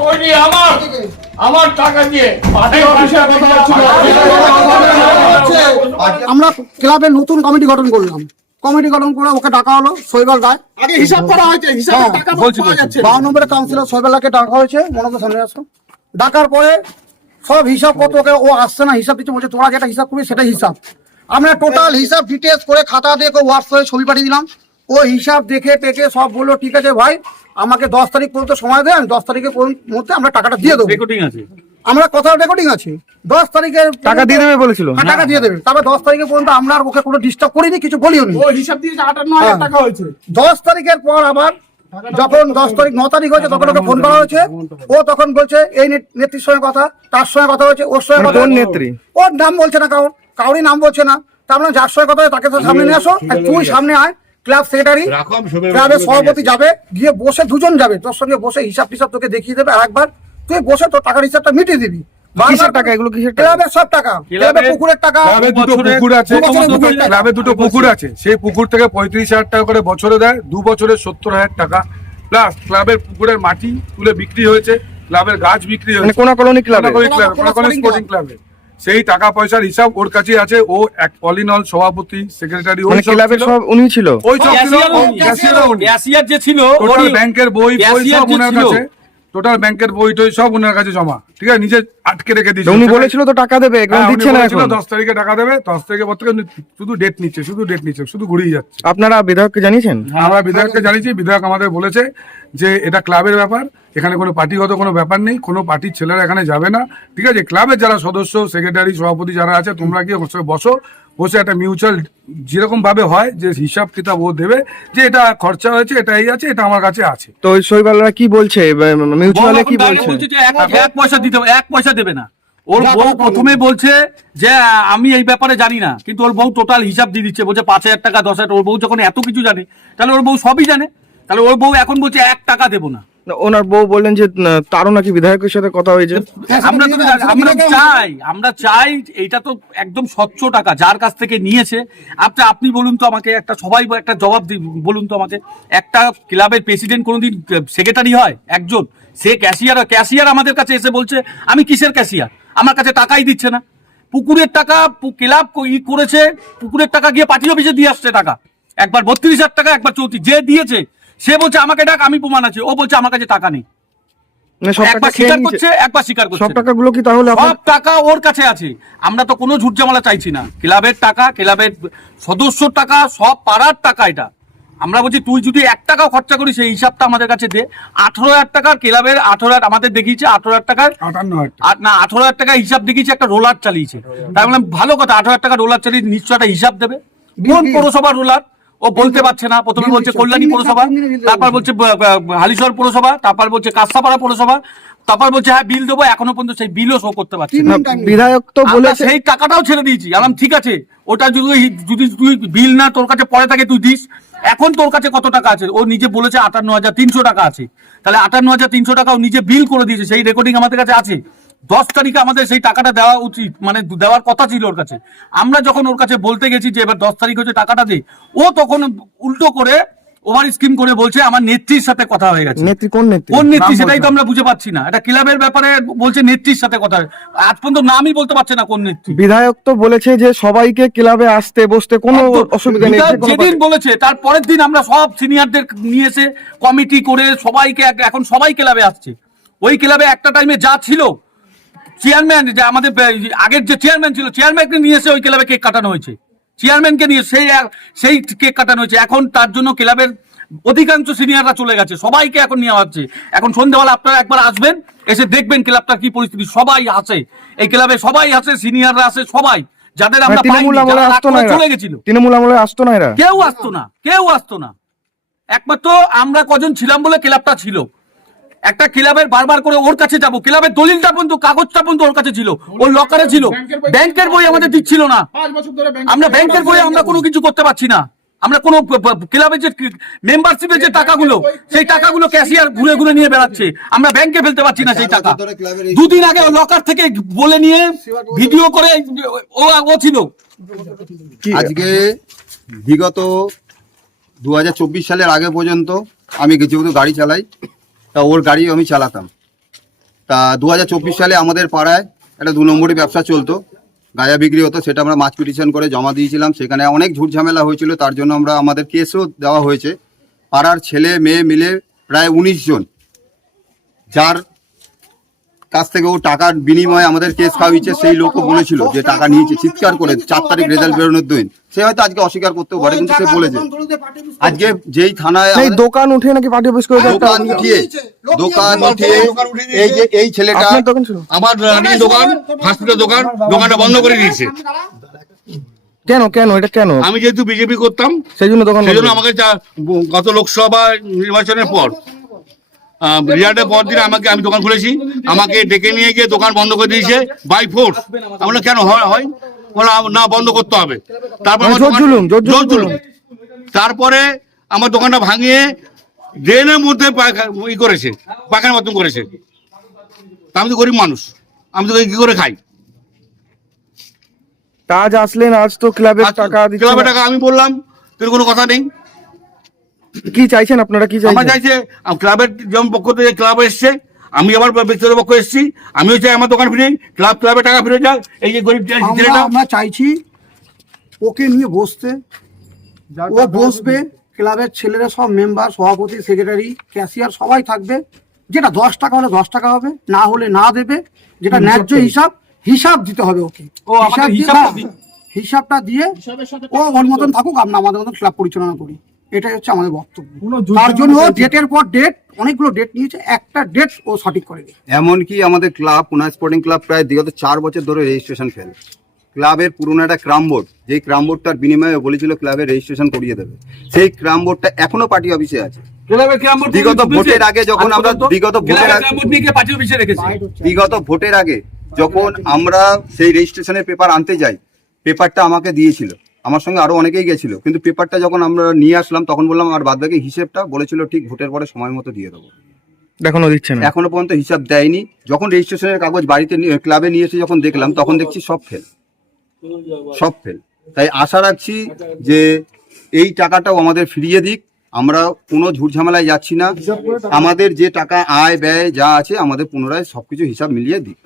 তৈরি আমার টাকা দিয়ে আমরা ক্লাবের নতুন কমিটি গঠন করলাম। কমিটি গঠন করে ওকে ডাকা হলো, শৈবাল রায়। আগে হিসাব করা হয়েছে, হিসাবে টাকা পাওয়া যাচ্ছে। 52 নম্বরের কাউন্সিলর শৈবালকে ডাকা হয়েছে, মনে সামনে আসো। ডাকার পরে সব হিসাব কত, ওকে ও আসছে না, হিসাব দিচ্ছে, বলছে তোরা যেটা হিসাব করবি সেটাই হিসাব। আমরা টোটাল হিসাব ডিটেলস করে খাতা দিয়ে হোয়াটসঅ্যাপে ছবি পাঠিয়ে দিলাম। ও হিসাব দেখে টেকে সব বললো ঠিক আছে ভাই, আমাকে 10 তারিখ পর্যন্ত সময় দেন, 10 তারিখের মধ্যে আমরা টাকাটা দিয়ে দেবো। রেকর্ডিং আছে, আমরা কথা রেকর্ডিং আছে। 10 তারিখে টাকা দিয়ে দেবে বলেছিল, টাকা দিয়ে দেবে। তবে 10 তারিখের পর্যন্ত আমরা আর ওকে কোনো ডিস্টার্ব করিনি, কিছু বলিও নি। ও হিসাব দিয়ে 58,000 টাকা হয়েছে। 10 তারিখের পর আবার যখন 10 তারিখ 9 তারিখ হয়েছে তখন ওকে ফোন করা হয়েছে। ও তখন বলছে এই নেত্রীর সঙ্গে কথা, তার সঙ্গে কথা হয়েছে, ওর সঙ্গে কথা। কোন নেত্রী? ওর নাম বলছে না, কাউরই নাম বলছে না। তার মানে যার সঙ্গে কথা হয় তাকে তো সামনে নিয়ে আসো, আর তুই সামনে আয়। ক্লাব সেক্রেটারি, ক্লাবের সভাপতি যাবে, গিয়ে বসে দুজন যাবে, তোর সঙ্গে বসে হিসাব টিসাব তোকে দেখিয়ে দেবে। আর একবার তুই বসে তোর টাকার হিসাবটা মিটিয়ে দিবি। কিসের টাকা এগুলো? কিসের টাকা? ক্লাবের সব টাকা, ক্লাবের পুকুরের টাকা। ক্লাবে দুটো পুকুর আছে, ক্লাবে দুটো পুকুর আছে, সেই পুকুর থেকে 35,000 টাকা করে বছরে দেয়, 2 বছরে 70,000 টাকা। প্লাস ক্লাবের পুকুরের মাটি তুলে বিক্রি হয়েছে, ক্লাবের গাছ বিক্রি হয়েছে, কোনা কলোনি ক্লাবে, কোনা কলোনি স্পোর্টিং ক্লাবে। সেই টাকা পয়সার হিসাব ওর কাছে আছে। ও এক অলিনল সভাপতি, সেক্রেটারি, ওই সব ক্লাবের সব উনি ছিল, ওই সব ক্যাশিয়ার যে ছিল, টোটাল ব্যাংকের বই সব ওনার কাছে, টোটাল ব্যাংকের বই টই সব ওনার কাছে জমা। ঠিক আছে, নিজে আটকে রেখে দিয়েছে। উনি বলেছিল তো টাকা দেবে, এখন দিচ্ছে না। এখন 10 তারিখে টাকা দেবে, 10 তারিখের পর থেকে শুধু ডেট নিচ্ছে, শুধু ঘুরেই যাচ্ছে। আপনারা বিধায়ককে জানিয়েছেন? আমরা বিধায়ককে জানিয়েছি, বিধায়ক আমাদের বলেছে যে এটা ক্লাবের ব্যাপার, এখানে কোনো পার্টিগত কোনো ব্যাপার নেই, কোনো পার্টির ছেলেরা এখানে যাবে না। ঠিক আছে, ক্লাবের যারা সদস্য, সেক্রেটারি, সভাপতি যারা আছে, তোমরা গিয়ে বসে একটা মিউচুয়াল যেরকম ভাবে হয় যে হিসাব কিতাব ও দেবে, যে এটা খরচা হয়েছে, এটা এই আছে, এটা আমার কাছে আছে। তো ওই শৈবালরা কি বলছে, মিউচুয়ালে কি বলছে? এক পয়সা দিতে, এক পয়সা দেবে না। ওর বউ প্রথমে বলছে যে আমি এই ব্যাপারে জানি না, কিন্তু ওর বউ টোটাল হিসাব দিয়ে দিচ্ছে, বলছে 5,000 টাকা, 10,000। ওর বউ যখন এত কিছু জানে, তাহলে ওর বউ সবই জানে। তাহলে ওর বউ এখন বলছে 1 টাকা দেবো না। ওনার বউ বললেন যে তারও নাকি বিধায়কের সাথে কথা হয়েছে। আমরা চাই এটা তো একদম স্বচ্ছ টাকা, যার কাছ থেকে নিয়েছে। আপনি বলুন তো আমাকে, একটা সবাই একটা জবাব বলুন তো আমাকে, একটা ক্লাবের প্রেসিডেন্ট কোনোদিন সেক্রেটারি হয়? একজন সে ক্যাশিয়ার আমাদের কাছে এসে বলছে আমি কিসের ক্যাশিয়ার, আমার কাছে টাকাই দিচ্ছে না। পুকুরের টাকা ক্লাব করেছে, পুকুরের টাকা গিয়ে পার্টি অফিসে দিয়ে আসছে টাকা, একবার 32,000 টাকা, একবার 34। যে দিয়েছে সে বলছে আমাকে ডাক, আমি প্রমাণ আছে। ও বলছে আমার কাছে টাকা নেই, একবার স্বীকার করছে, একবার স্বীকার করছে। সব টাকাগুলো কি তাহলে সব টাকা ওর কাছে আছে? আমরা তো কোনো ঝুট ঝামেলা চাইছি না। ক্লাবের টাকা, ক্লাবের সদস্যর টাকা, সব পাড়ার টাকা। এটা আমরা বলছি তুই যদি 1 টাকাও খরচা করিস সেই হিসাবটা আমাদের কাছে দে। 18,000 টাকার ক্লাবের, 18,000 আমাদের দেখিয়েছে, 18,000 টাকার 18,000 টাকা হিসাব দেখিয়েছে, একটা রোলার চালিয়েছে। তাই বললাম ভালো কথা, 18,000 টাকা রোলার চালিয়ে নিশ্চয় একটা হিসাব দেবে। কোন পৌরসভার রোলার ও বলতে পারছে না। প্রথমে বলছে কল্যাণী পৌরসভা, তারপর বলছে হালিশহর পৌরসভা, তারপর বলছে কাঁসাপাড়া পৌরসভা, তারপর বলছে হ্যাঁ বিল দেবো। এখনো পর্যন্ত সেই বিলও শো করতে পারছে না। বিধায়ক তো বলেছে সেই টাকাটাও ছেড়ে দিয়েছি। আমার ঠিক আছে, ওটা যদি তুই বিল না তোর কাছে পরে থাকে তুই দিস। এখন তোর কাছে কত টাকা আছে? ও নিজে বলেছে 58,300 টাকা আছে। তাহলে 58,300 টাকা ও নিজে বিল করে দিয়েছে, সেই রেকর্ডিং আমাদের কাছে আছে। 10 তারিখে আমাদের সেই টাকাটা দেওয়া উচিত, মানে দেওয়ার কথা ছিল ওর কাছে। আমরা যখন ওর কাছে বলতে গেছি যে এবার 10 তারিখ হচ্ছে টাকাটা দে, ও তখন উল্টো করে ওভার স্কিম করে বলছে আমার নেত্রীর সাথে কথা হয়ে গেছে। নেত্রী কোন নেত্রী? কোন নেত্রী সেটাই তো আমরা বুঝে পাচ্ছি না। এটা ক্লাবের ব্যাপারে বলছে নেত্রীর সাথে কথা, আজ পর্যন্ত নামই বলতে পারছে না কোন নেত্রী। বিধায়ক তো বলেছে যে সবাইকে ক্লাবে আসতে বসতে কোনো অসুবিধা নেই। যেদিন বলেছে তার পরের দিন আমরা সব সিনিয়রদের নিয়ে এসে কমিটি করে সবাইকে, এখন সবাই ক্লাবে আসছে। ওই ক্লাবে একটা টাইমে যা ছিল চেয়ারম্যান, যে আমাদের আগের যে চেয়ারম্যান ছিল, চেয়ারম্যানকে নিয়ে এসে ওই ক্লাবে কেক কাটানো হয়েছে। চেয়ারম্যানকে নিয়ে সেই কেক কাটানো হয়েছে। এখন তার জন্য ক্লাবের অধিকাংশ সিনিয়ররা চলে গেছে, সবাইকে এখন নেওয়া হচ্ছে। এখন সন্ধ্যাবেলা আপনারা একবার আসবেন, এসে দেখবেন ক্লাবটার কি পরিস্থিতি। সবাই আসে এই ক্লাবে, সবাই আসে, সিনিয়ররা আসে, সবাই যাদের আমরা চলে গেছিল। তৃণমূল আমলে আসতো না এরা, কেউ আসতো না। একমাত্র আমরা কজন ছিলাম বলে ক্লাবটা ছিল। একটা ক্লাবের বারবার করে ওর কাছে যাবো, ক্লাবের দলিলটা পর্যন্ত, কাগজটা পর্যন্ত ওর কাছে ছিল, ওর লকারে ছিল। ব্যাংকের বই আমাদের দিচ্ছিল না। আমরা ব্যাংকের বই আমরা কোনো কিছু করতে পারছি না। আমরা কোনো ক্লাবের যে মেম্বারশিপের যে টাকাগুলো, সেই টাকাগুলো ক্যাশিয়ার ঘুরে ঘুরে নিয়ে বেড়াচ্ছে। আমরা ব্যাংকে ফেলতে পারছি না সেই টাকা। 2 দিন আগে লকার থেকে বলে নিয়ে ভিডিও করে ও ছিল। আজকে বিগত 2024 সালের আগে পর্যন্ত আমি যেহেতু গাড়ি চালাই, তা ওর গাড়ি আমি চালাতাম। তা 2024 সালে আমাদের পাড়ায় একটা 2 নম্বরই ব্যবসা চলতো, গাঁজা বিক্রি হতো, সেটা আমরা মাছ পিটিশন করে জমা দিয়েছিলাম। সেখানে অনেক ঝুটঝামেলা হয়েছিল, তার জন্য আমাদের কেসও দেওয়া হয়েছে। পাড়ার ছেলে মেয়ে মিলে প্রায় 19 জন, যার কাছ থেকে ও টাকার বিনিময়ে আমাদের কেস খাওয়াইছে, সেই লোকও বলেছিল যে টাকা নিয়েছে, চিৎকার করে 4 তারিখ রেজাল্ট বেরোনোর দিন। সে হয়তো আজকে অস্বীকার করতেও পারে, কিন্তু সে বলেছে আজকে যেই থানায় এই দোকান উঠে নাকি পার্টি অফিস করে দোকান উঠিয়ে এই যে এই ছেলেটা আপনার দোকান ছিল? আমার রানিং দোকান, হসপিটাল দোকান, দোকানটা বন্ধ করে দিয়েছে। কেন কেন এটা কেন? আমি যেহেতু বিজেপি করতাম, সেই জন্য দোকান সেই জন্য আমাকে গত লোকসভা নির্বাচনের পর রিজাল্টের পর দিন আমি দোকান খুলেছি, আমাকে ডেকে নিয়ে গিয়ে দোকান বন্ধ করে দিয়েছে বাই ফোর্স। আমরা কেন হয় না, বন্ধ করতে হবে। তারপর আমার জোর জুলুম, জোর জোর জুলুম। জুলুম। তারপরে আমার দোকানটা ভাঙিয়ে ড্রেনের মধ্যে করেছে, পাখার মতন করেছে। আমি তো গরিব মানুষ, আমি তো কি করে খাই? আজ আসলেন, আজ তো ক্লাবের টাকা দিচ্ছেন। ক্লাবের টাকা আমি বললাম, কিন্তু কোনো কথা নেই। কি চাইছেন আপনারা, কি আমার চাইছেন? চাইছে ক্লাবের যেমন পক্ষ থেকে ক্লাব এসছে, আমি আবার ব্যক্তিগত পক্ষ এসেছি, আমিও চাই আমার দোকান ফিরে, ক্লাবের টাকা ফিরে যাক। এই যে গরিব ছেলেটা, আমরা চাইছি ওকে নিয়ে বসতে, ও বসবে, ক্লাবের ছেলেরা সব মেম্বার, সভাপতি, সেক্রেটারি, ক্যাশিয়ার সবাই থাকবে। যেটা 10 টাকা হলে 10 টাকা হবে, না হলে না দেবে। যেটা ন্যায্য হিসাব দিতে হবে ওকে। হিসাবটা দিয়ে ও ওর মতন থাকুক, আমরা আমাদের মতন ক্লাব পরিচালনা করি। এটাই হচ্ছে আমাদের বক্তব্য। তার জন্য ও ডেটের পর ডেট, অনেকগুলো ডেট নিয়েছে, একটা ডেট ও সঠিক করে দিই। এমনকি আমাদের ক্লাব পুনা স্পোর্টিং ক্লাব প্রায় বিগত 4 বছর ধরে রেজিস্ট্রেশন ফেল। ক্লাবের পুরনো একটা ক্রাম বোর্ড, যেই ক্রাম বোর্ডটার বিনিময়ে বলেছিল ক্লাবের রেজিস্ট্রেশন করিয়ে দেবে, সেই ক্রাম বোর্ডটা এখনো পার্টি অফিসে আছে। বিগত ভোটের আগে যখন আমরা বিগত ভোটের আগে যখন আমরা সেই রেজিস্ট্রেশনের পেপার আনতে যাই, পেপারটা আমাকে দিয়েছিল, আমার সঙ্গে আরো অনেকেই গেছিল, কিন্তু পেপারটা যখন আমরা নিয়ে আসলাম তখন বললাম আর বাদ বাকি হিসেবটা বলেছিল ঠিক ভোটের পরে সময় মতো দিয়ে দেবো। এখনো দিচ্ছে না, এখনো পর্যন্ত হিসাব দেয়নি। যখন রেজিস্ট্রেশনের কাগজ বাড়িতে ক্লাবে নিয়ে এসে যখন দেখলাম, তখন দেখছি সব ফেল। তাই আশা রাখছি যে এই টাকাটাও আমাদের ফিরিয়ে দিক। আমরা কোনো ঝুটঝামেলায় যাচ্ছি না, আমাদের যে টাকা আয় ব্যয় যা আছে আমাদের পুনরায় সবকিছু হিসাব মিলিয়ে দিক।